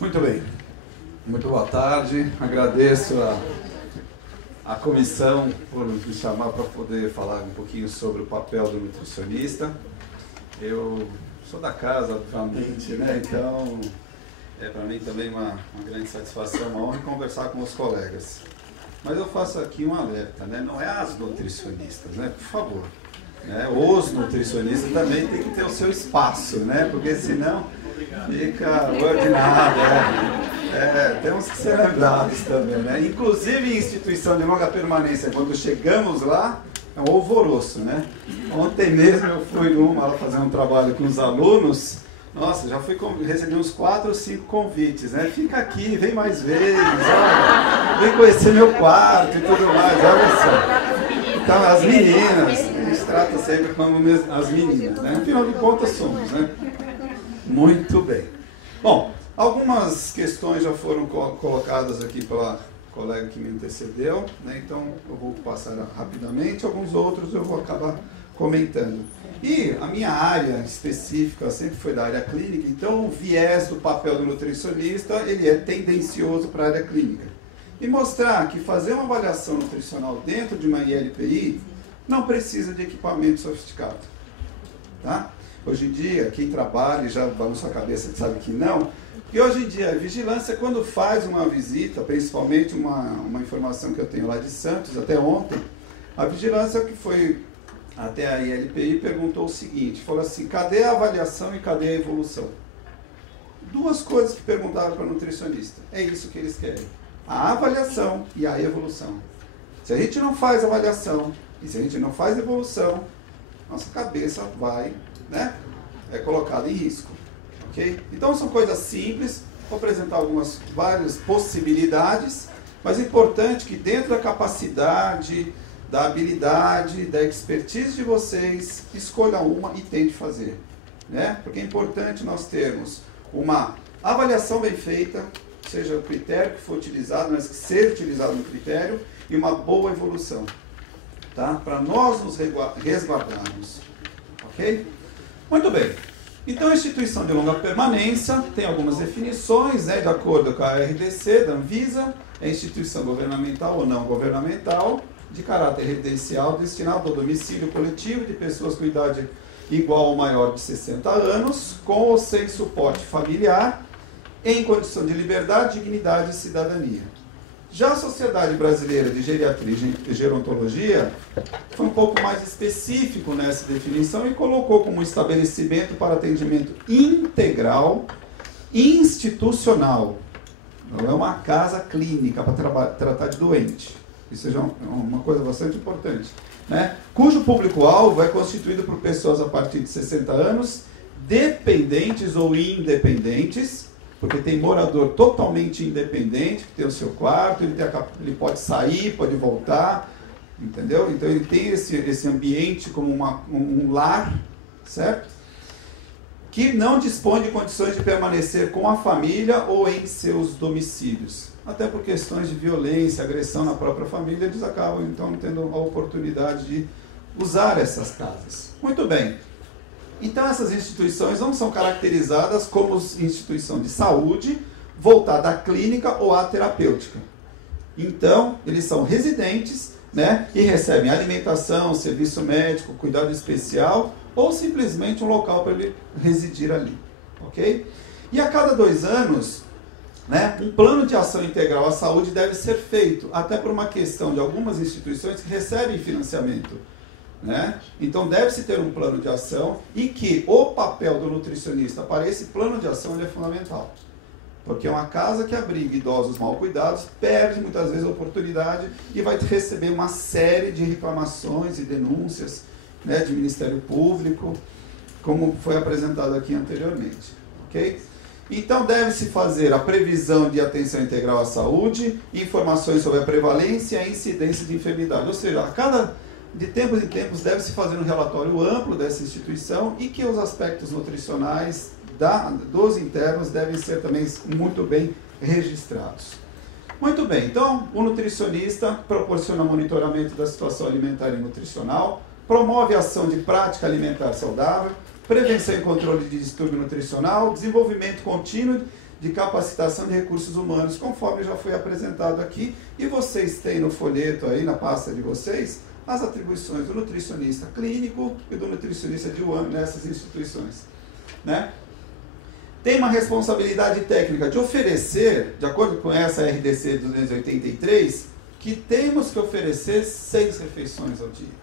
Muito bem, muito boa tarde. Agradeço a comissão por me chamar para poder falar um pouquinho sobre o papel do nutricionista. Eu sou da casa, obviamente, né? Então é para mim também uma grande satisfação, uma honra conversar com os colegas. Mas eu faço aqui um alerta, né? Não é as nutricionistas, né? Por favor. Né? Os nutricionistas também têm que ter o seu espaço, né? Porque senão fica ordenado. Temos que ser lembrados também, né? Inclusive em instituição de longa permanência, quando chegamos lá, é um alvoroço, né? Ontem mesmo eu fui lá fazer um trabalho com os alunos. Nossa, já recebi uns 4 ou 5 convites, né? Fica aqui, vem mais vezes, olha, vem conhecer meu quarto e tudo mais, olha só. Então, as meninas, a gente trata sempre como as meninas, né? Afinal de contas somos, né? Muito bem. Bom, algumas questões já foram colocadas aqui pela colega que me antecedeu, né? Então eu vou passar rapidamente, alguns outros eu vou acabar comentando. E a minha área específica sempre foi da área clínica, então o viés do papel do nutricionista, ele é tendencioso para a área clínica. E mostrar que fazer uma avaliação nutricional dentro de uma ILPI não precisa de equipamento sofisticado. Tá? Hoje em dia, quem trabalha e já balança a cabeça sabe que não, porque hoje em dia a vigilância, quando faz uma visita, principalmente uma informação que eu tenho lá de Santos, até ontem, a vigilância que foi até a ILPI perguntou o seguinte, falou assim, cadê a avaliação e cadê a evolução? Duas coisas que perguntaram para o nutricionista, é isso que eles querem, a avaliação e a evolução. Se a gente não faz avaliação e se a gente não faz evolução, nossa cabeça vai, né, é colocada em risco. Okay? Então são coisas simples, vou apresentar várias possibilidades, mas é importante que dentro da capacidade, da habilidade, da expertise de vocês, escolha uma e tente fazer. Né? Porque é importante nós termos uma avaliação bem feita, seja o critério que for utilizado, mas que seja utilizado no critério, e uma boa evolução. Tá? Para nós nos resguardarmos. Ok? Muito bem. Então, a instituição de longa permanência tem algumas definições, né, de acordo com a RDC, da Anvisa, é instituição governamental ou não governamental, de caráter residencial, destinado ao domicílio coletivo de pessoas com idade igual ou maior de 60 anos, com ou sem suporte familiar, em condição de liberdade, dignidade e cidadania. Já a Sociedade Brasileira de Geriatria e Gerontologia foi um pouco mais específico nessa definição e colocou como estabelecimento para atendimento integral institucional. Não é uma casa clínica para tratar de doente. Isso é uma coisa bastante importante. Né? Cujo público-alvo é constituído por pessoas a partir de 60 anos, dependentes ou independentes, porque tem morador totalmente independente, que tem o seu quarto, ele pode sair, pode voltar, entendeu? Então ele tem esse ambiente como um lar, certo? Que não dispõe de condições de permanecer com a família ou em seus domicílios. Até por questões de violência, agressão na própria família, eles acabam então tendo a oportunidade de usar essas casas. Muito bem. Então essas instituições não são caracterizadas como instituição de saúde voltada à clínica ou à terapêutica. Então, eles são residentes, né, e recebem alimentação, serviço médico, cuidado especial ou simplesmente um local para ele residir ali. Ok? E a cada 2 anos, né, um plano de ação integral à saúde deve ser feito, até por uma questão de algumas instituições que recebem financiamento. Né? Então deve-se ter um plano de ação e que o papel do nutricionista para esse plano de ação ele é fundamental. Porque uma casa que abriga idosos mal cuidados perde muitas vezes a oportunidade e vai receber uma série de reclamações e denúncias, né, de Ministério Público, como foi apresentado aqui anteriormente. Okay? Então deve-se fazer a previsão de atenção integral à saúde, informações sobre a prevalência e a incidência de enfermidade. Ou seja, de tempos em tempos deve-se fazer um relatório amplo dessa instituição e que os aspectos nutricionais dos internos devem ser também muito bem registrados. Muito bem, então o nutricionista proporciona monitoramento da situação alimentar e nutricional, promove a ação de prática alimentar saudável, prevenção e controle de distúrbio nutricional, desenvolvimento contínuo de capacitação de recursos humanos, conforme já foi apresentado aqui, e vocês têm no folheto aí, na pasta de vocês, as atribuições do nutricionista clínico e do nutricionista de UAM nessas instituições, né? Tem uma responsabilidade técnica de oferecer, de acordo com essa RDC 283, que temos que oferecer 6 refeições ao dia.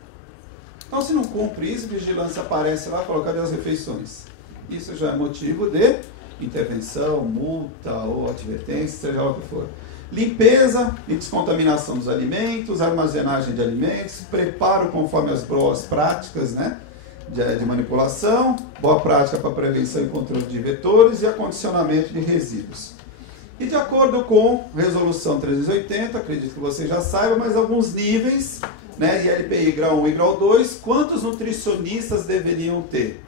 Então, se não cumpre isso, a vigilância aparece lá e fala, cadê as refeições? Isso já é motivo de intervenção, multa ou advertência, seja lá o que for. Limpeza e descontaminação dos alimentos, armazenagem de alimentos, preparo conforme as boas práticas, né, de manipulação, boa prática para prevenção e controle de vetores e acondicionamento de resíduos. E de acordo com Resolução 380, acredito que você já saiba, mas alguns níveis, né, ILPI grau 1 e grau 2, quantos nutricionistas deveriam ter?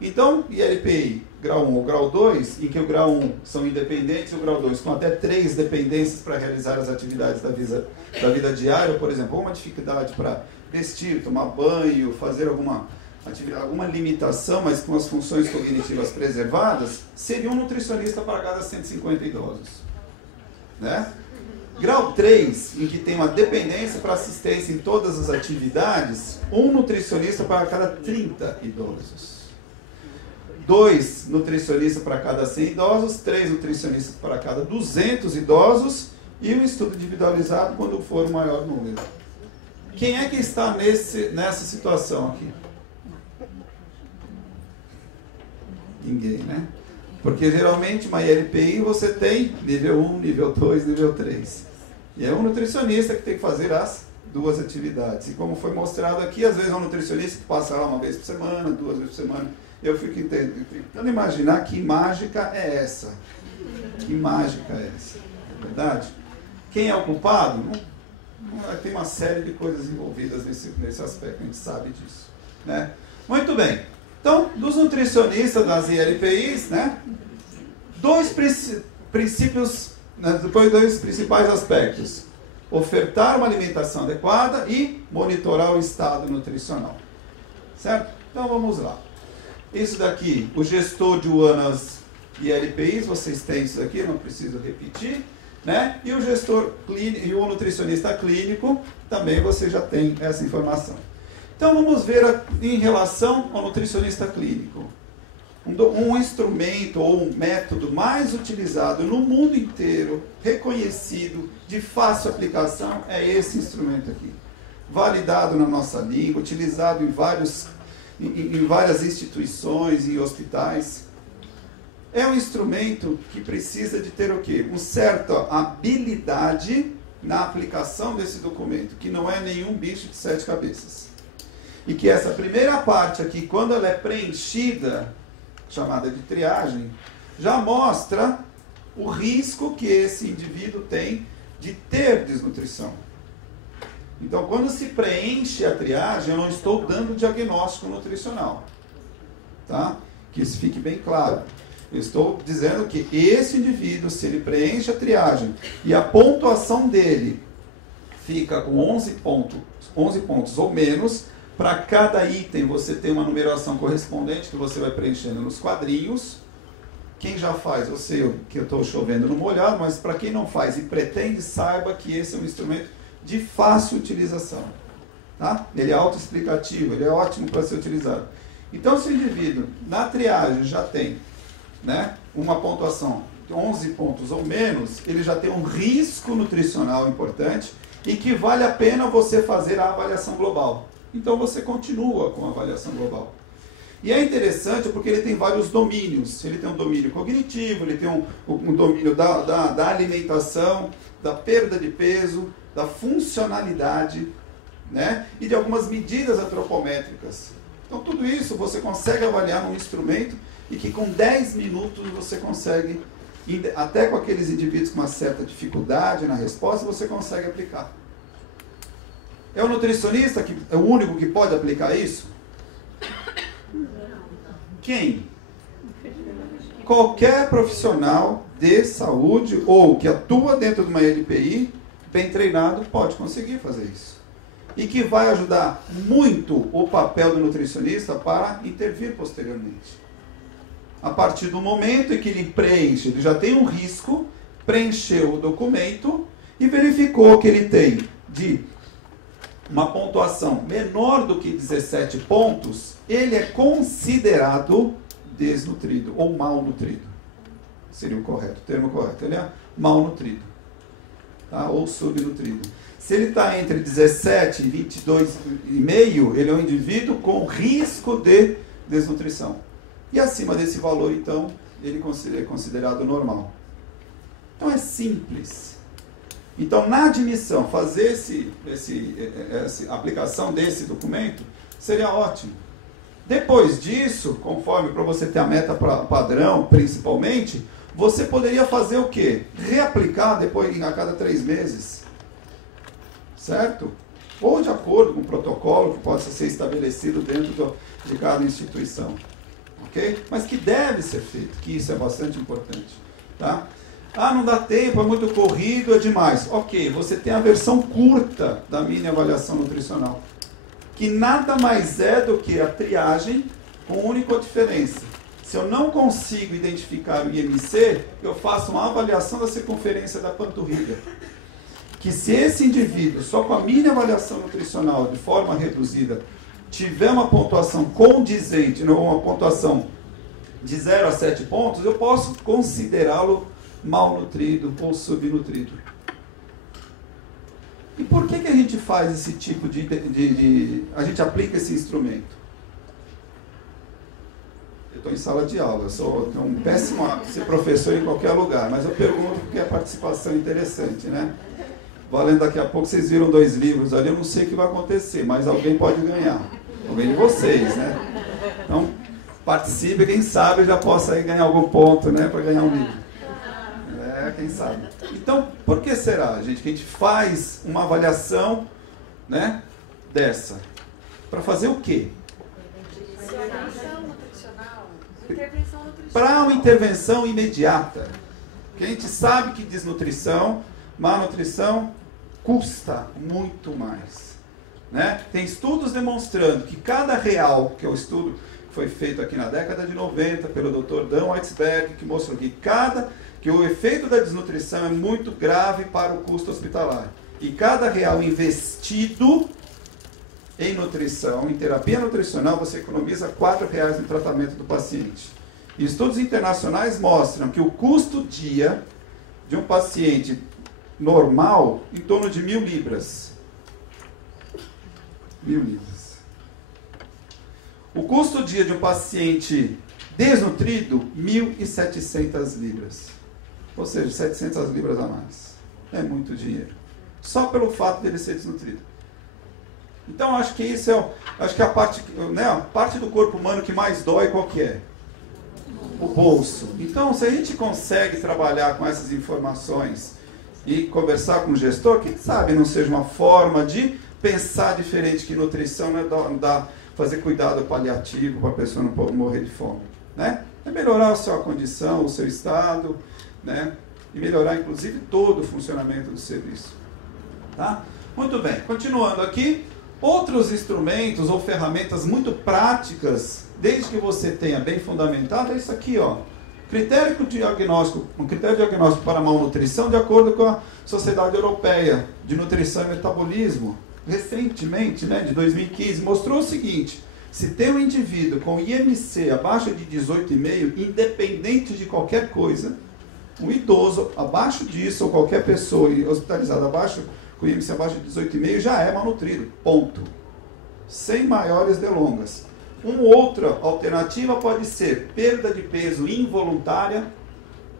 Então, ILPI grau 1 ou grau 2, em que o grau 1 são independentes e o grau 2 com até 3 dependências para realizar as atividades da vida diária, por exemplo, uma dificuldade para vestir, tomar banho, fazer alguma limitação, mas com as funções cognitivas preservadas, seria um nutricionista para cada 150 idosos. Né? Grau 3, em que tem uma dependência para assistência em todas as atividades, um nutricionista para cada 30 idosos. 2 nutricionistas para cada 100 idosos, 3 nutricionistas para cada 200 idosos e um estudo individualizado quando for o maior número. Quem é que está nessa situação aqui? Ninguém, né? Porque geralmente uma ILPI você tem nível 1, nível 2, nível 3. E é um nutricionista que tem que fazer as 2 atividades. E como foi mostrado aqui, às vezes é um nutricionista que passa lá 1 vez por semana, 2 vezes por semana. Eu fico tentando imaginar que mágica é essa. Que mágica é essa? É verdade? Quem é o culpado? Tem uma série de coisas envolvidas nesse aspecto, a gente sabe disso. Né? Muito bem. Então, dos nutricionistas das ILPIs, né, 2 princípios, né, depois 2 principais aspectos. Ofertar uma alimentação adequada e monitorar o estado nutricional. Certo? Então, vamos lá. Isso daqui, o gestor de UANAS e ILPIs, vocês têm isso daqui, não preciso repetir. Né? E o gestor clínico e o nutricionista clínico, também você já tem essa informação. Então vamos ver em relação ao nutricionista clínico. Um instrumento ou um método mais utilizado no mundo inteiro, reconhecido, de fácil aplicação, é esse instrumento aqui. Validado na nossa língua, utilizado em várias instituições e hospitais. É um instrumento que precisa de ter o quê? Uma certa habilidade na aplicação desse documento, que não é nenhum bicho de 7 cabeças. E que essa primeira parte aqui, quando ela é preenchida, chamada de triagem, já mostra o risco que esse indivíduo tem de ter desnutrição. Então, quando se preenche a triagem, eu não estou dando diagnóstico nutricional. Tá? Que isso fique bem claro. Eu estou dizendo que esse indivíduo, se ele preenche a triagem e a pontuação dele fica com 11 pontos ou menos, para cada item você tem uma numeração correspondente que você vai preenchendo nos quadrinhos. Quem já faz, eu sei que eu estou chovendo no molhado, mas para quem não faz e pretende, saiba que esse é um instrumento de fácil utilização. Tá? Ele é autoexplicativo, ele é ótimo para ser utilizado. Então, se o indivíduo na triagem já tem, né, uma pontuação de 11 pontos ou menos, ele já tem um risco nutricional importante e que vale a pena você fazer a avaliação global. Então você continua com a avaliação global. E é interessante porque ele tem vários domínios. Ele tem um domínio cognitivo, ele tem um domínio da alimentação, da perda de peso, da funcionalidade, né, e de algumas medidas antropométricas. Então tudo isso você consegue avaliar num instrumento e que com 10 minutos você consegue, até com aqueles indivíduos com uma certa dificuldade na resposta, você consegue aplicar. É o nutricionista que é o único que pode aplicar isso? Quem? Qualquer profissional de saúde ou que atua dentro de uma LPI, bem treinado, pode conseguir fazer isso. E que vai ajudar muito o papel do nutricionista para intervir posteriormente. a partir do momento em que ele preenche, ele já tem um risco, preencheu o documento e verificou que ele tem de uma pontuação menor do que 17 pontos, ele é considerado desnutrido ou malnutrido. Seria o correto, o termo correto. Ele é malnutrido, tá? Ou subnutrido. Se ele está entre 17 e 22,5, ele é um indivíduo com risco de desnutrição. E acima desse valor, então, ele é considerado normal. Então é simples. Então, na admissão, fazer essa aplicação desse documento seria ótimo. Depois disso, conforme para você ter a meta padrão, principalmente, você poderia fazer o quê? Reaplicar depois a cada 3 meses. Certo? Ou de acordo com o protocolo que pode ser estabelecido dentro de cada instituição. Ok? Mas que deve ser feito, que isso é bastante importante. Tá? Ah, não dá tempo, é muito corrido, é demais. Ok, você tem a versão curta da mini avaliação nutricional, que nada mais é do que a triagem com única diferença. Se eu não consigo identificar o IMC, eu faço uma avaliação da circunferência da panturrilha. Que se esse indivíduo, só com a mini avaliação nutricional, de forma reduzida, tiver uma pontuação condizente, uma pontuação de 0 a 7 pontos, eu posso considerá-lo malnutrido ou subnutrido. E por que a gente faz esse tipo a gente aplica esse instrumento? Eu estou em sala de aula, eu sou um péssimo ser professor em qualquer lugar, mas eu pergunto porque a participação é interessante, né? Valendo daqui a pouco, vocês viram 2 livros ali, eu não sei o que vai acontecer, mas alguém pode ganhar. Alguém de vocês, né? Então, participe, quem sabe já possa aí ganhar algum ponto, né? Para ganhar um livro. Quem sabe. Então, por que será, gente, que a gente faz uma avaliação, né, dessa? Para fazer o quê? Intervenção nutricional. Para uma intervenção imediata. Porque a gente sabe que desnutrição, malnutrição, custa muito mais. Né? Tem estudos demonstrando que cada real, que é o estudo que foi feito aqui na década de 90 pelo Dr. Dan Weitzberg, que mostrou que o efeito da desnutrição é muito grave para o custo hospitalar. E cada real investido em nutrição, em terapia nutricional, você economiza R$4 no tratamento do paciente. E estudos internacionais mostram que o custo dia de um paciente normal, em torno de 1.000 libras. 1.000 libras. O custo dia de um paciente desnutrido, 1.700 libras. Ou seja, 700 libras a mais. É muito dinheiro. Só pelo fato dele ser desnutrido. Então, acho que isso acho que a parte do corpo humano que mais dói, qual que é? O bolso. Então, se a gente consegue trabalhar com essas informações e conversar com o gestor, quem sabe não seja uma forma de pensar diferente, que nutrição não é fazer cuidado paliativo para a pessoa não morrer de fome. Né? É melhorar a sua condição, o seu estado, né? E melhorar, inclusive, todo o funcionamento do serviço. Tá? Muito bem, continuando aqui, outros instrumentos ou ferramentas muito práticas, desde que você tenha bem fundamentado, é isso aqui, ó. Um critério diagnóstico para malnutrição de acordo com a Sociedade Europeia de Nutrição e Metabolismo, recentemente, né, de 2015, mostrou o seguinte: se tem um indivíduo com IMC abaixo de 18,5, independente de qualquer coisa, um idoso abaixo disso, ou qualquer pessoa hospitalizada com IMC abaixo de 18,5, já é malnutrido. Ponto. Sem maiores delongas. Uma outra alternativa pode ser perda de peso involuntária,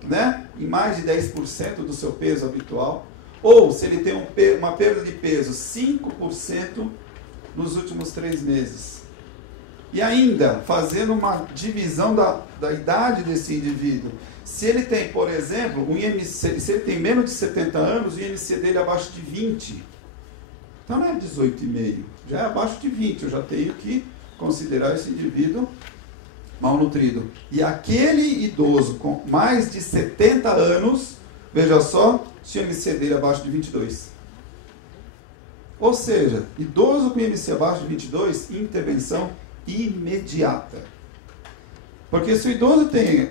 né, em mais de 10% do seu peso habitual, ou se ele tem uma perda de peso 5% nos últimos 3 meses. E ainda, fazendo uma divisão da idade desse indivíduo. Se ele tem, por exemplo, um IMC, se ele tem menos de 70 anos, o IMC dele é abaixo de 20. Então não é 18,5, já é abaixo de 20. Eu já tenho que considerar esse indivíduo malnutrido. E aquele idoso com mais de 70 anos, veja só, se o IMC dele é abaixo de 22. Ou seja, idoso com IMC abaixo de 22, intervenção imediata. Porque se o idoso tem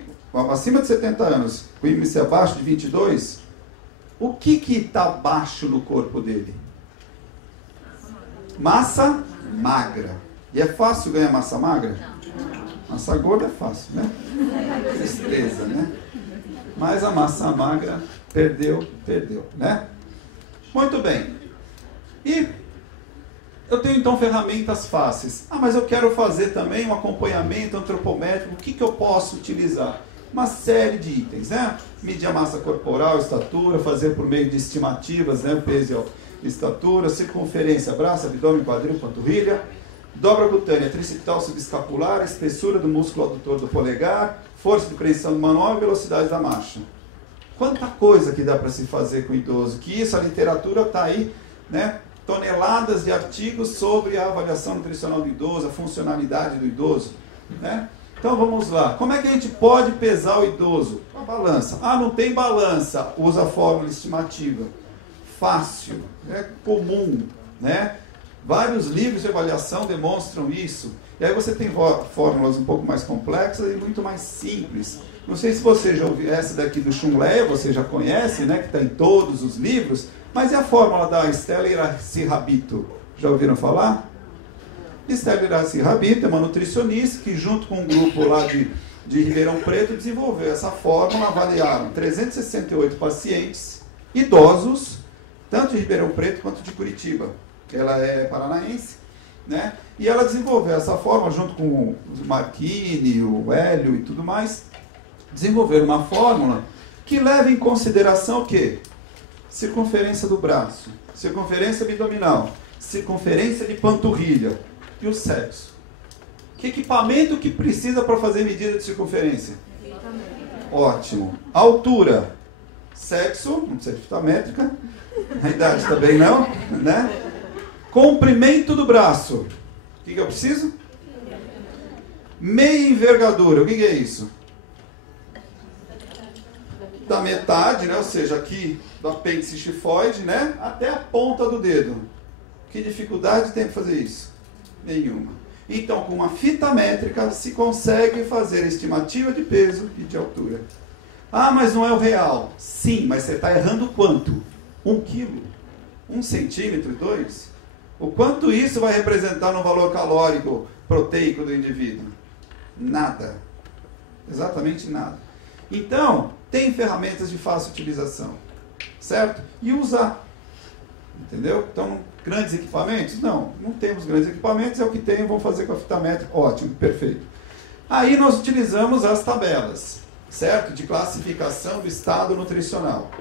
acima de 70 anos, com índice abaixo de 22, o que está baixo no corpo dele? Massa magra. E é fácil ganhar massa magra? Massa gorda é fácil, né? Tristeza, né? Mas a massa magra perdeu, né? Muito bem. E eu tenho então ferramentas fáceis. Ah, mas eu quero fazer também um acompanhamento antropométrico. O que eu posso utilizar? Uma série de itens, né? Medir a massa corporal, estatura, fazer por meio de estimativas, né? Peso e estatura, circunferência, braço, abdômen, quadril, panturrilha, dobra cutânea, tricital subescapular, espessura do músculo adutor do polegar, força de preensão do manual e velocidade da marcha. Quanta coisa que dá para se fazer com o idoso, que isso, a literatura está aí, né? Toneladas de artigos sobre a avaliação nutricional do idoso, a funcionalidade do idoso, né? Então vamos lá, como é que a gente pode pesar o idoso? Com a balança. Ah, não tem balança, usa a fórmula estimativa. Fácil, é comum, né? Vários livros de avaliação demonstram isso. E aí você tem fórmulas um pouco mais complexas e muito mais simples. Não sei se você já ouviu essa daqui do Chunlé, você já conhece, né? Que está em todos os livros. Mas e a fórmula da Stella Iraci-Rabito? Já ouviram falar? Stella Iraci-Rabito é uma nutricionista que, junto com um grupo lá de Ribeirão Preto, desenvolveu essa fórmula. Avaliaram 368 pacientes idosos, tanto de Ribeirão Preto quanto de Curitiba. Ela é paranaense, né? E ela desenvolveu essa fórmula junto com o Marchini, o Hélio e tudo mais. Desenvolveram uma fórmula que leva em consideração o quê? Circunferência do braço, circunferência abdominal, circunferência de panturrilha e o sexo. Que equipamento que precisa para fazer medida de circunferência? Ótimo. Altura, sexo, não precisa de fita métrica, a idade também não, né? Comprimento do braço, o que eu preciso? Meia envergadura, o que é isso? Da metade, né? Ou seja, aqui do apêndice xifoide, né? Até a ponta do dedo. Que dificuldade tem para fazer isso? Nenhuma. Então, com uma fita métrica, se consegue fazer a estimativa de peso e de altura. Ah, mas não é o real. Sim, mas você está errando quanto? 1 quilo? 1 centímetro? 2? O quanto isso vai representar no valor calórico proteico do indivíduo? Nada. Exatamente nada. Então, tem ferramentas de fácil utilização, certo? E usar, entendeu? Então, grandes equipamentos? Não temos grandes equipamentos, é o que tem, vamos fazer com a fita métrica, ótimo, perfeito. Aí nós utilizamos as tabelas, certo? De classificação do estado nutricional,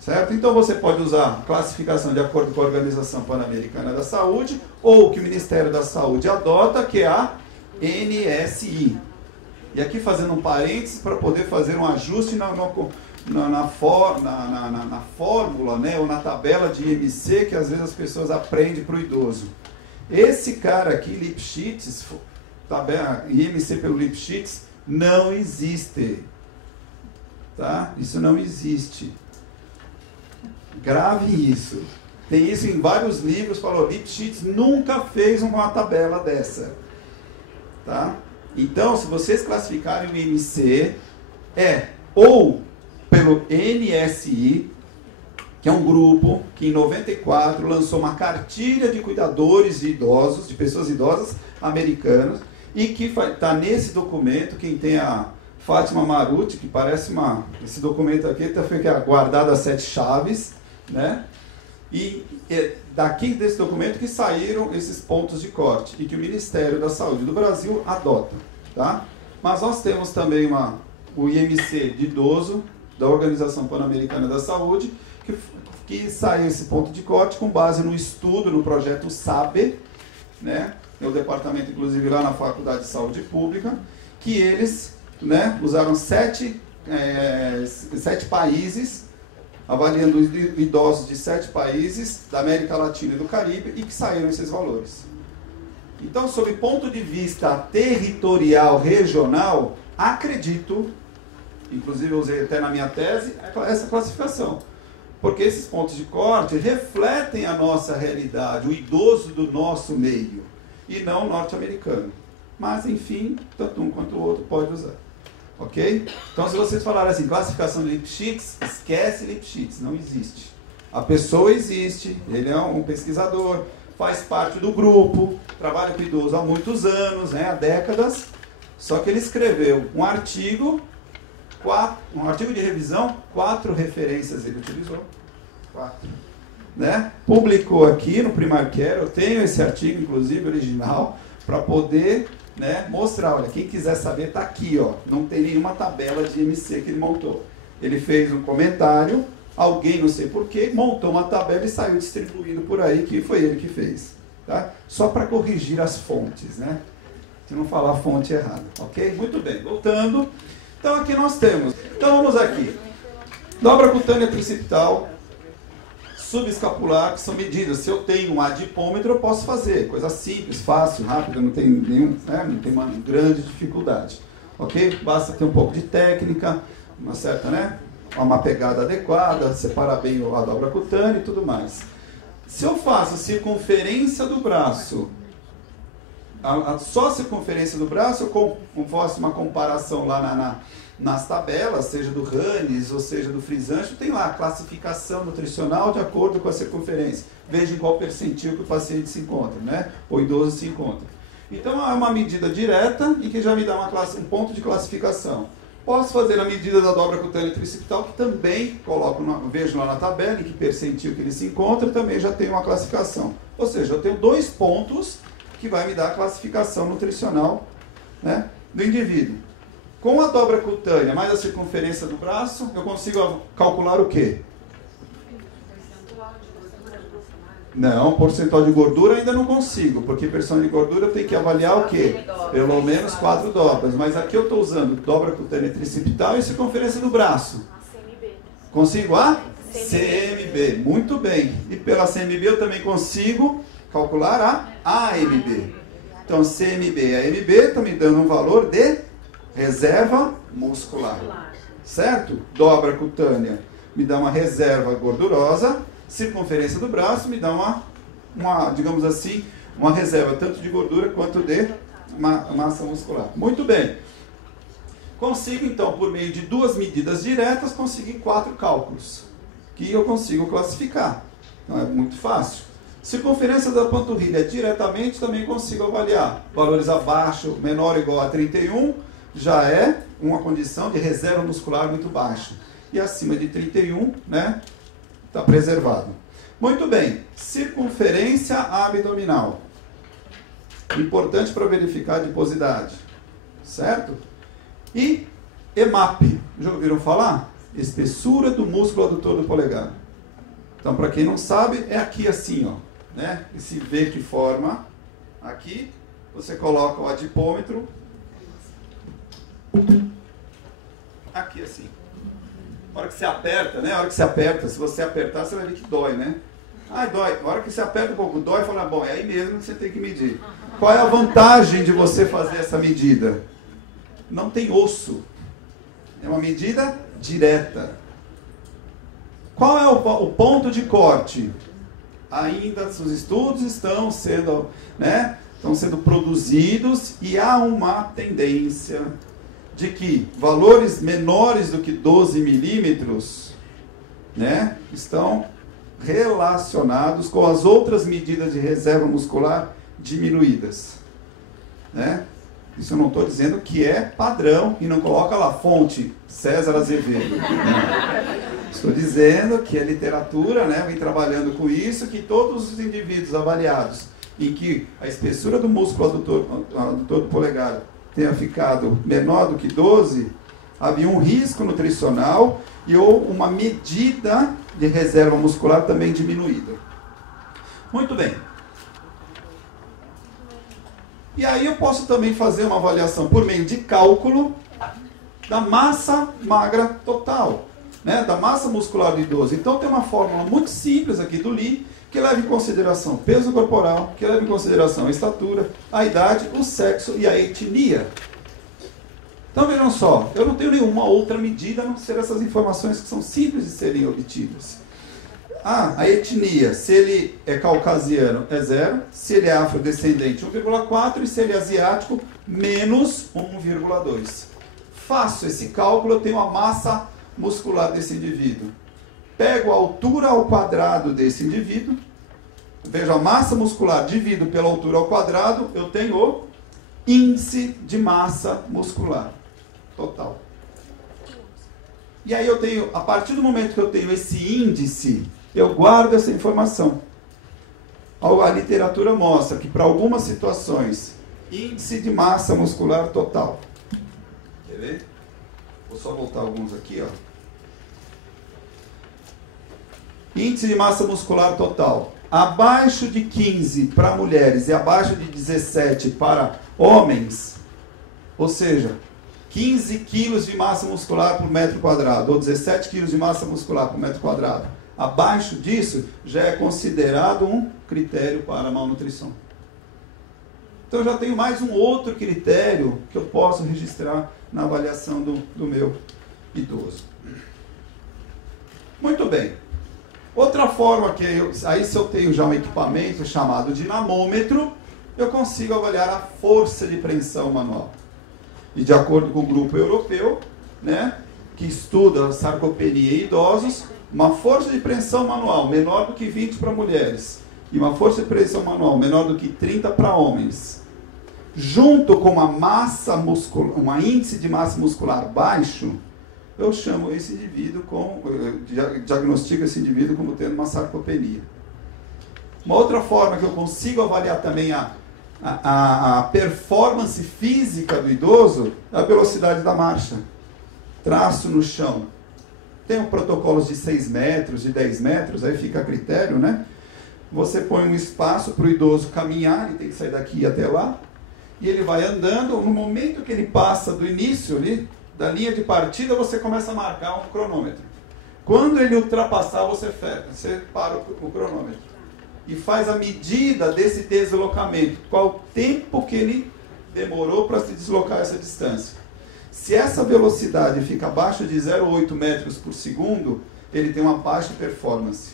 certo? Então você pode usar classificação de acordo com a Organização Pan-Americana da Saúde, ou que o Ministério da Saúde adota, que é a NSI. E aqui fazendo um parênteses para poder fazer um ajuste na fórmula, né, ou na tabela de IMC, que às vezes as pessoas aprendem para o idoso. Esse cara aqui, Lipschitz, IMC pelo Lipschitz, não existe. Tá? Isso não existe. Grave isso. Tem isso em vários livros, falou, Lipschitz nunca fez uma tabela dessa. Tá? Então, se vocês classificarem o IMC, é ou pelo NSI, que é um grupo que em 94 lançou uma cartilha de cuidadores de idosos, de pessoas idosas americanas, e que está nesse documento, quem tem a Fátima Maruti, que parece esse documento aqui foi guardado as 7 chaves, né? E daqui desse documento que saíram esses pontos de corte e que o Ministério da Saúde do Brasil adota, tá? Mas nós temos também o IMC de idoso da Organização Pan-Americana da Saúde que saiu esse ponto de corte com base no estudo, no projeto SABE, né? É o departamento inclusive lá na Faculdade de Saúde Pública, que eles, né, usaram 7 países, avaliando idosos de 7 países da América Latina e do Caribe, e que saíram esses valores. Então, sob ponto de vista territorial, regional, acredito, inclusive eu usei até na minha tese, essa classificação. Porque esses pontos de corte refletem a nossa realidade, o idoso do nosso meio, e não o norte-americano. mas enfim, tanto um quanto o outro pode usar. Ok? Então, se vocês falarem assim, classificação de Lipschitz, esquece Lipschitz, não existe. A pessoa existe, ele é um pesquisador, faz parte do grupo, trabalha com idoso há muitos anos, né, há décadas, só que ele escreveu um artigo de revisão, 4 referências ele utilizou, 4, né? Publicou aqui no PrimarCare, eu tenho esse artigo, inclusive, original, para poder, né, mostrar, olha, quem quiser saber está aqui, ó, não tem nenhuma tabela de IMC que ele montou. Ele fez um comentário, alguém, não sei porquê, montou uma tabela e saiu distribuindo por aí, que foi ele que fez. Tá? Só para corrigir as fontes, né? Se não falar a fonte errada, ok? Muito bem, voltando. Então aqui nós temos, então vamos aqui. Dobra cutânea tricipital, subescapular, que são medidas. Se eu tenho um adipômetro, eu posso fazer. Coisa simples, fácil, rápida, não tem nenhum, né? Não tem uma grande dificuldade. Ok? Basta ter um pouco de técnica, uma certa, né? Uma pegada adequada, separar bem a dobra cutânea e tudo mais. Se eu faço a circunferência do braço, só a circunferência do braço, eu faço uma comparação lá nas tabelas, seja do Hannes ou seja do Frisancho, tem lá a classificação nutricional de acordo com a circunferência. Veja em qual percentil que o paciente se encontra, né? O idoso se encontra. Então é uma medida direta e que já me dá um ponto de classificação. Posso fazer a medida da dobra cutânea tricipital, que também vejo lá na tabela em que percentil que ele se encontra, também já tem uma classificação. Ou seja, eu tenho 2 pontos que vai me dar a classificação nutricional, né, do indivíduo. Com a dobra cutânea mais a circunferência do braço, eu consigo calcular o quê? Não, percentual de gordura ainda não consigo, porque percentual de gordura eu tenho que avaliar o quê? Pelo menos 4 dobras. Mas aqui eu estou usando dobra cutânea tricipital e circunferência do braço. Consigo a CMB. Muito bem. E pela CMB eu também consigo calcular a AMB. Então CMB e AMB estão me dando um valor de reserva muscular. Certo? Dobra cutânea me dá uma reserva gordurosa. Circunferência do braço me dá uma, digamos assim, uma reserva tanto de gordura quanto de massa muscular. Muito bem. Consigo, então, por meio de 2 medidas diretas, conseguir 4 cálculos, que eu consigo classificar. Então, é muito fácil. Circunferência da panturrilha diretamente também consigo avaliar. Valores abaixo, menor ou igual a 31, já é uma condição de reserva muscular muito baixa. E acima de 31, né? Está preservado. Muito bem. Circunferência abdominal. Importante para verificar a adiposidade. Certo? E EMAP. Já ouviram falar? Espessura do músculo adutor do polegar. Então, para quem não sabe, é aqui assim, ó, né? Esse V que forma aqui. Você coloca o adipômetro aqui assim. A hora que você aperta, né? A hora que você aperta, se você apertar, você vai ver que dói, né? Ah, dói. A hora que você aperta um pouco, dói, fala, bom, é aí mesmo que você tem que medir. Qual é a vantagem de você fazer essa medida? Não tem osso. É uma medida direta. Qual é o ponto de corte? Ainda os estudos estão sendo, né? Estão sendo produzidos e há uma tendência de que valores menores do que 12 milímetros, né, estão relacionados com as outras medidas de reserva muscular diminuídas. Né? Isso eu não estou dizendo que é padrão e não coloca lá fonte César Azevedo. Né? Estou dizendo que a literatura, né, vem trabalhando com isso, que todos os indivíduos avaliados em que a espessura do músculo adutor do polegar tenha ficado menor do que 12, havia um risco nutricional e ou uma medida de reserva muscular também diminuída. Muito bem. E aí eu posso também fazer uma avaliação por meio de cálculo da massa magra total, né, da massa muscular do idoso. Então tem uma fórmula muito simples aqui do Lee, que leva em consideração o peso corporal, que leva em consideração a estatura, a idade, o sexo e a etnia. Então vejam só, eu não tenho nenhuma outra medida a não ser essas informações que são simples de serem obtidas. A etnia, se ele é caucasiano, é 0, se ele é afrodescendente, 1,4, e se ele é asiático, menos 1,2. Faço esse cálculo, eu tenho a massa muscular desse indivíduo. Pego a altura ao quadrado desse indivíduo, vejo a massa muscular, divido pela altura ao quadrado, eu tenho o índice de massa muscular total. E aí eu tenho, a partir do momento que eu tenho esse índice, eu guardo essa informação. A literatura mostra que para algumas situações, índice de massa muscular total. Quer ver? Vou só voltar alguns aqui, ó. Índice de massa muscular total. Abaixo de 15 para mulheres e abaixo de 17 para homens, ou seja, 15 quilos de massa muscular por metro quadrado, ou 17 quilos de massa muscular por metro quadrado. Abaixo disso, já é considerado um critério para malnutrição. Então, eu já tenho mais um outro critério que eu posso registrar na avaliação do meu idoso. Muito bem. Outra forma que aí se eu tenho já um equipamento chamado dinamômetro, eu consigo avaliar a força de preensão manual. E de acordo com o grupo europeu, né, que estuda sarcopenia em idosos, uma força de preensão manual menor do que 20 para mulheres e uma força de preensão manual menor do que 30 para homens, junto com uma massa muscular, um índice de massa muscular baixo, eu chamo esse indivíduo diagnostico esse indivíduo como tendo uma sarcopenia. Uma outra forma que eu consigo avaliar também a performance física do idoso é a velocidade da marcha. Traço no chão. Tem protocolos de 6 metros, de 10 metros, aí fica a critério, né? Você põe um espaço para o idoso caminhar, ele tem que sair daqui até lá, e ele vai andando. No momento que ele passa do início ali, da linha de partida, você começa a marcar um cronômetro. Quando ele ultrapassar, você para o cronômetro. E faz a medida desse deslocamento. Qual o tempo que ele demorou para se deslocar essa distância. Se essa velocidade fica abaixo de 0,8 metros por segundo, ele tem uma baixa performance.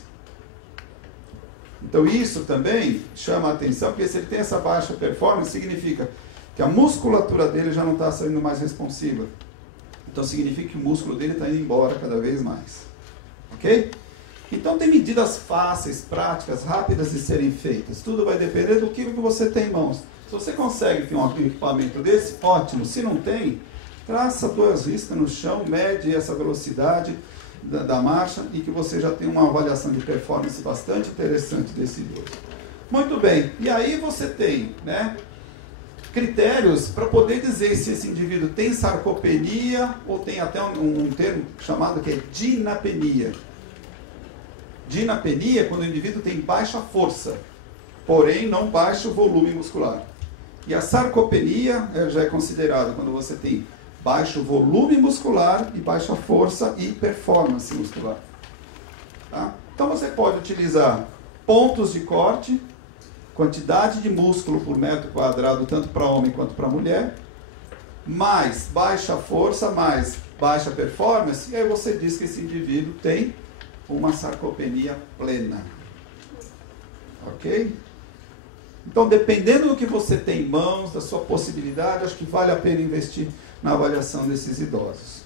Então isso também chama a atenção, porque se ele tem essa baixa performance, significa que a musculatura dele já não está sendo mais responsiva. Então significa que o músculo dele está indo embora cada vez mais. Ok? Então tem medidas fáceis, práticas, rápidas de serem feitas. Tudo vai depender do que você tem em mãos. Se você consegue ter um equipamento desse, ótimo. Se não tem, traça 2 riscas no chão, mede essa velocidade da marcha e que você já tem uma avaliação de performance bastante interessante desse idoso. Muito bem. E aí você tem, né, critérios para poder dizer se esse indivíduo tem sarcopenia ou tem até um termo chamado que é dinapenia. Dinapenia é quando o indivíduo tem baixa força, porém não baixo volume muscular. E a sarcopenia já é considerada quando você tem baixo volume muscular e baixa força e performance muscular. Tá? Então você pode utilizar pontos de corte, quantidade de músculo por metro quadrado, tanto para homem quanto para mulher, mais baixa força, mais baixa performance, e aí você diz que esse indivíduo tem uma sarcopenia plena. Ok? Então, dependendo do que você tem em mãos, da sua possibilidade, acho que vale a pena investir na avaliação desses idosos.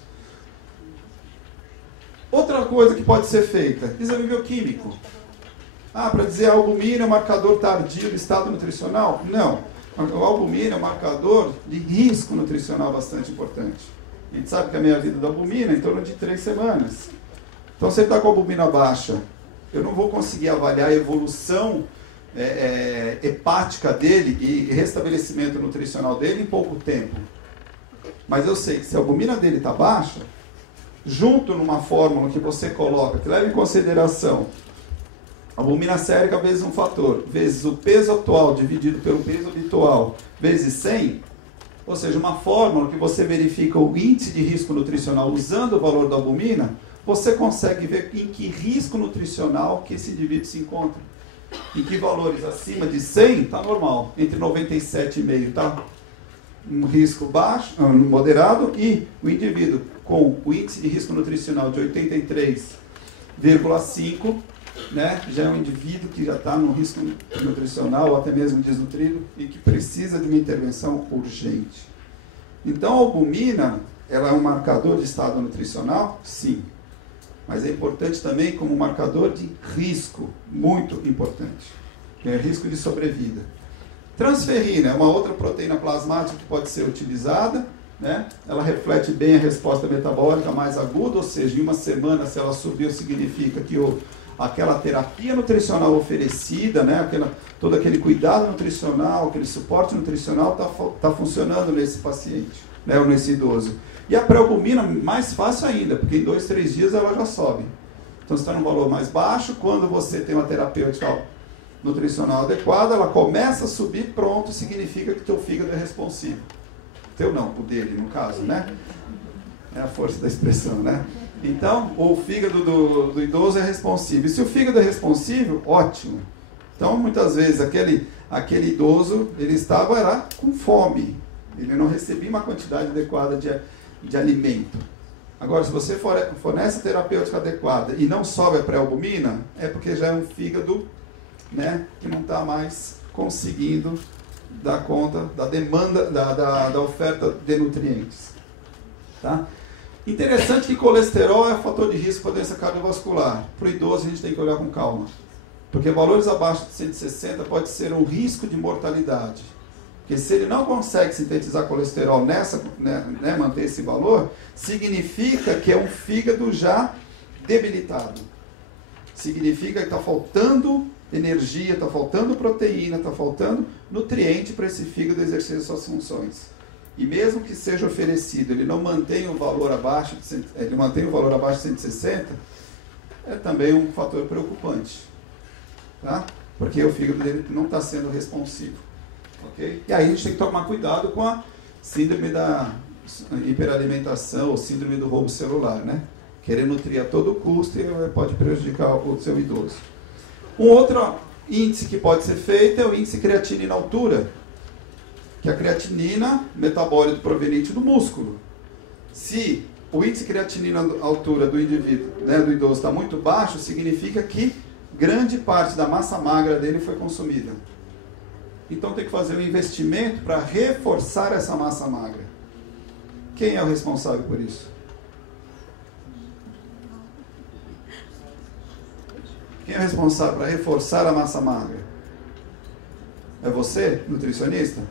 Outra coisa que pode ser feita, exame bioquímico. Para dizer a albumina é um marcador tardio do estado nutricional? Não. A albumina é um marcador de risco nutricional bastante importante. A gente sabe que a meia-vida da albumina é em torno de 3 semanas. Então, se ele está com a albumina baixa, eu não vou conseguir avaliar a evolução hepática dele e restabelecimento nutricional dele em pouco tempo. Mas eu sei que se a albumina dele está baixa, junto numa fórmula que você coloca, que leva em consideração a albumina sérica vezes um fator, vezes o peso atual dividido pelo peso habitual, vezes 100, ou seja, uma fórmula que você verifica o índice de risco nutricional usando o valor da albumina, você consegue ver em que risco nutricional que esse indivíduo se encontra. Em que valores acima de 100 está normal, entre 97,5 está um risco baixo, moderado, e o indivíduo com o índice de risco nutricional de 83,5 né, já é um indivíduo que já está no risco nutricional ou até mesmo desnutrido e que precisa de uma intervenção urgente. Então, a albumina, ela é um marcador de estado nutricional? Sim. Mas é importante também como marcador de risco, muito importante, que é risco de sobrevida. Transferrina é uma outra proteína plasmática que pode ser utilizada, né? Ela reflete bem a resposta metabólica mais aguda, ou seja, em uma semana, se ela subiu, significa que aquela terapia nutricional oferecida, né? Todo aquele cuidado nutricional, aquele suporte nutricional está funcionando nesse paciente, né? Ou nesse idoso. E a pré-albumina, mais fácil ainda, porque em 2, 3 dias ela já sobe. Então, você está num valor mais baixo, quando você tem uma terapêutica nutricional adequada, ela começa a subir, pronto, significa que teu fígado é responsivo. Teu não, o dele, no caso, né? É a força da expressão, né? Então, o fígado do idoso é responsivo. E se o fígado é responsivo, ótimo. Então, muitas vezes, aquele idoso, ele estava com fome. Ele não recebia uma quantidade adequada de alimento. Agora, se você fornece a terapêutica adequada e não sobe a pré-albumina, é porque já é um fígado, né, que não está mais conseguindo dar conta da demanda, da oferta de nutrientes. Tá? Interessante que colesterol é fator de risco para doença cardiovascular. Para o idoso a gente tem que olhar com calma. Porque valores abaixo de 160 pode ser um risco de mortalidade. Porque se ele não consegue sintetizar colesterol manter esse valor, significa que é um fígado já debilitado. Significa que está faltando energia, está faltando proteína, está faltando nutriente para esse fígado exercer suas funções. E mesmo que seja oferecido, ele não mantém o valor abaixo de 160, é também um fator preocupante. Tá? Porque o fígado dele não está sendo responsivo. Okay? E aí a gente tem que tomar cuidado com a síndrome da hiperalimentação ou síndrome do roubo celular, né? Querer nutrir a todo custo pode prejudicar o seu idoso. Um outro índice que pode ser feito é o índice creatinina altura, que é a creatinina metabólico proveniente do músculo. Se o índice creatinina altura do indivíduo, né, do idoso, está muito baixo, significa que grande parte da massa magra dele foi consumida. Então tem que fazer um investimento para reforçar essa massa magra. Quem é o responsável por isso? Quem é o responsável para reforçar a massa magra? É você, nutricionista?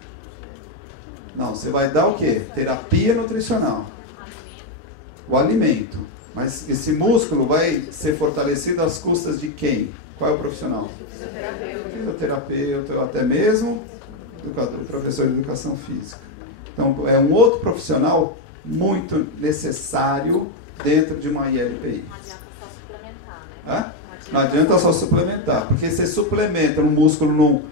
Não, você vai dar o quê? Terapia nutricional. O alimento. Mas esse músculo vai ser fortalecido às custas de quem? Qual é o profissional? Fisioterapeuta, ou até mesmo professor de educação física. Então, é um outro profissional muito necessário dentro de uma ILPI. Não adianta só suplementar, porque se suplementa, o músculo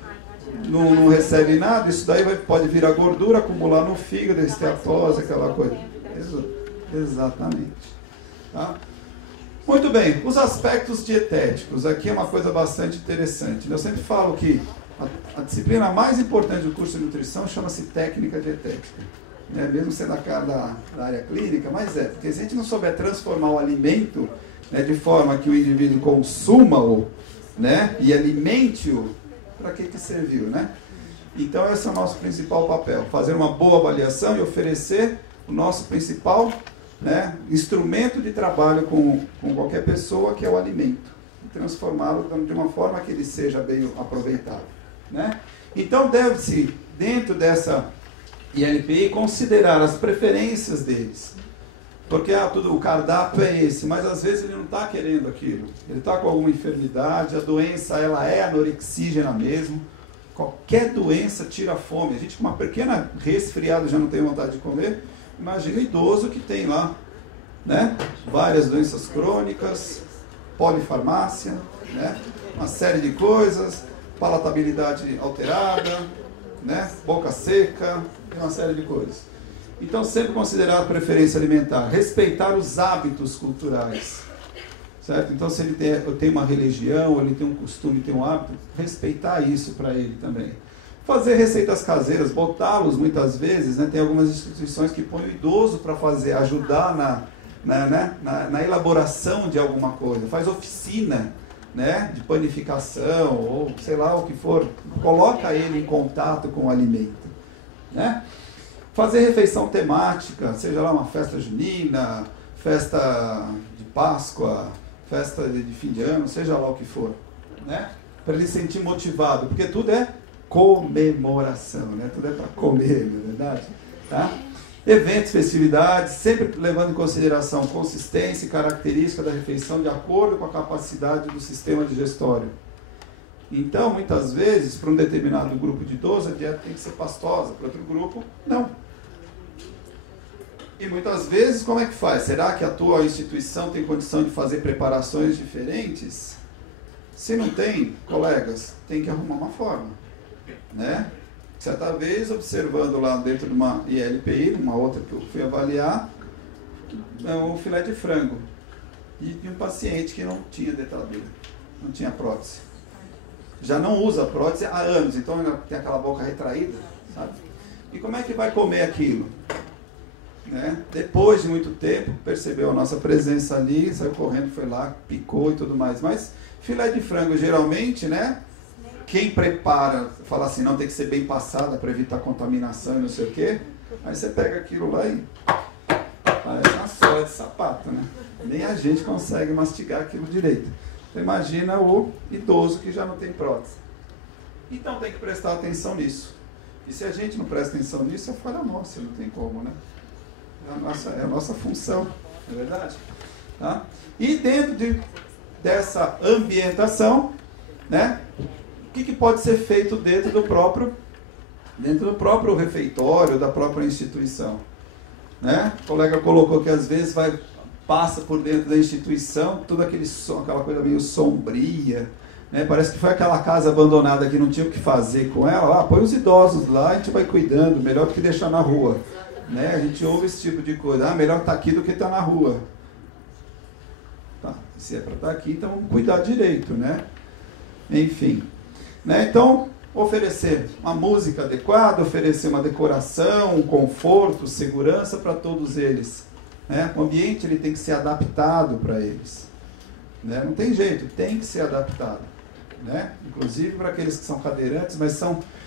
não recebe nada, isso daí pode virar gordura, acumular no fígado, esteatose, aquela coisa. Exatamente. Tá? Muito bem, os aspectos dietéticos. Aqui é uma coisa bastante interessante. Eu sempre falo que a disciplina mais importante do curso de nutrição chama-se técnica dietética. Mesmo sendo da área clínica, mas porque se a gente não souber transformar o alimento, né, de forma que o indivíduo consuma-o, né, e alimente-o, para que serviu, né? Então esse é o nosso principal papel, fazer uma boa avaliação e oferecer o nosso principal, né, instrumento de trabalho com qualquer pessoa, que é o alimento, e transformá-lo de uma forma que ele seja bem aproveitado, né? Então deve-se, dentro dessa ILPI, considerar as preferências deles. Porque o cardápio é esse, mas às vezes ele não está querendo aquilo. Ele está com alguma enfermidade, a doença ela é anorexígena mesmo. Qualquer doença tira a fome. A gente com uma pequena resfriada já não tem vontade de comer. Imagina o idoso que tem lá, né, várias doenças crônicas, polifarmácia, né, uma série de coisas, palatabilidade alterada, né, boca seca, uma série de coisas. Então, sempre considerar a preferência alimentar, respeitar os hábitos culturais, certo? Então, se ele tem uma religião, ele tem um costume, tem um hábito, respeitar isso para ele também. Fazer receitas caseiras, botá-los muitas vezes, né? Tem algumas instituições que põem o idoso para ajudar na elaboração de alguma coisa, faz oficina, né, de panificação, ou sei lá o que for, coloca ele em contato com o alimento, né? Fazer refeição temática, seja lá uma festa junina, festa de Páscoa, festa de fim de ano, seja lá o que for, né? Para ele se sentir motivado, porque tudo é comemoração, né? Tudo é para comer, não é verdade? Tá? Eventos, festividades, sempre levando em consideração consistência e característica da refeição de acordo com a capacidade do sistema digestório. Então, muitas vezes, para um determinado grupo de idosos, a dieta tem que ser pastosa, para outro grupo, não. E muitas vezes, como é que faz? Será que a tua instituição tem condição de fazer preparações diferentes? Se não tem, colegas, tem que arrumar uma forma, né? Certa vez, observando lá dentro de uma ILPI, numa outra que eu fui avaliar, o filé de frango. E de um paciente que não tinha dentadura, não tinha prótese. Já não usa prótese há anos, então tem aquela boca retraída, sabe? E como é que vai comer aquilo? Né? Depois de muito tempo, percebeu a nossa presença ali, saiu correndo, foi lá, picou e tudo mais. Mas filé de frango, geralmente, né? Quem prepara, fala assim, não, tem que ser bem passada para evitar contaminação e não sei o quê. Aí você pega aquilo lá e parece uma sola de sapato, né? Nem a gente consegue mastigar aquilo direito. Então imagina o idoso que já não tem prótese. Então tem que prestar atenção nisso. E se a gente não presta atenção nisso, é falha nossa, não tem como, né? É a nossa função, não é verdade? Tá? E dentro dessa ambientação, né? O que pode ser feito dentro do próprio refeitório, da própria instituição? Né? O colega colocou que às vezes passa por dentro da instituição, todo aquele som, aquela coisa meio sombria, né? Parece que foi aquela casa abandonada que não tinha o que fazer com ela. Põe os idosos lá, a gente vai cuidando, melhor do que deixar na rua. Né? A gente ouve esse tipo de coisa, melhor estar aqui do que estar na rua. Tá, se é para estar aqui, então vamos cuidar direito, né? Enfim. Né? Então, oferecer uma música adequada, oferecer uma decoração, um conforto, segurança para todos eles. Né? O ambiente ele tem que ser adaptado para eles. Né? Não tem jeito, tem que ser adaptado. Né? Inclusive para aqueles que são cadeirantes, mas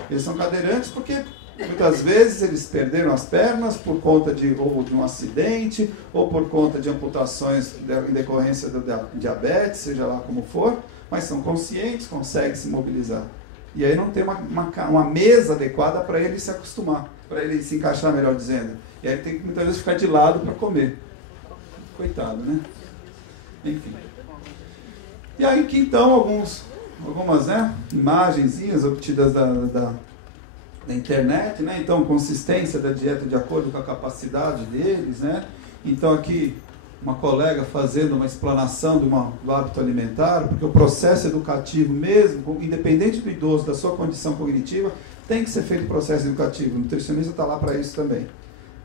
eles são cadeirantes porque muitas vezes eles perderam as pernas por conta ou de um acidente, ou por conta de amputações em decorrência da diabetes, seja lá como for, mas são conscientes, conseguem se mobilizar. E aí não tem uma mesa adequada para ele se acostumar, para ele se encaixar, melhor dizendo. E aí tem que muitas vezes ficar de lado para comer. Coitado, né? Enfim. E aí que então algumas né, imagenzinhas obtidas da internet, né? Então consistência da dieta de acordo com a capacidade deles, né? Então aqui uma colega fazendo uma explanação do hábito alimentar, porque o processo educativo mesmo, independente do idoso, da sua condição cognitiva, tem que ser feito o processo educativo. O nutricionista está lá para isso também,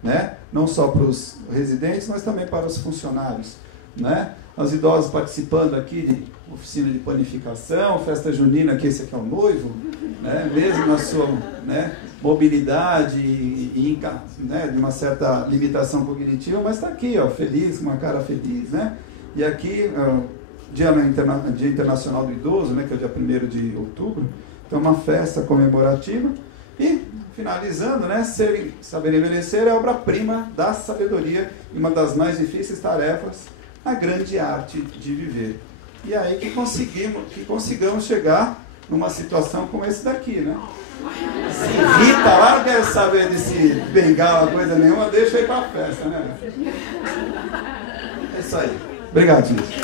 né? Não só para os residentes, mas também para os funcionários, né? Os idosos participando aqui de oficina de panificação, festa junina, que esse aqui é o noivo, né? Mesmo na sua, né, mobilidade né, de uma certa limitação cognitiva, mas está aqui, ó, feliz, com uma cara feliz, né? E aqui, Dia Internacional do Idoso, né, que é o dia 1º de outubro, então uma festa comemorativa. E, finalizando, né, saber envelhecer é a obra-prima da sabedoria e uma das mais difíceis tarefas, a grande arte de viver. E aí que consigamos chegar numa situação como esse daqui, né? Se irrita lá, não quero saber desse bengala, coisa nenhuma, deixa eu ir para a festa, né? É isso aí. Obrigado, gente.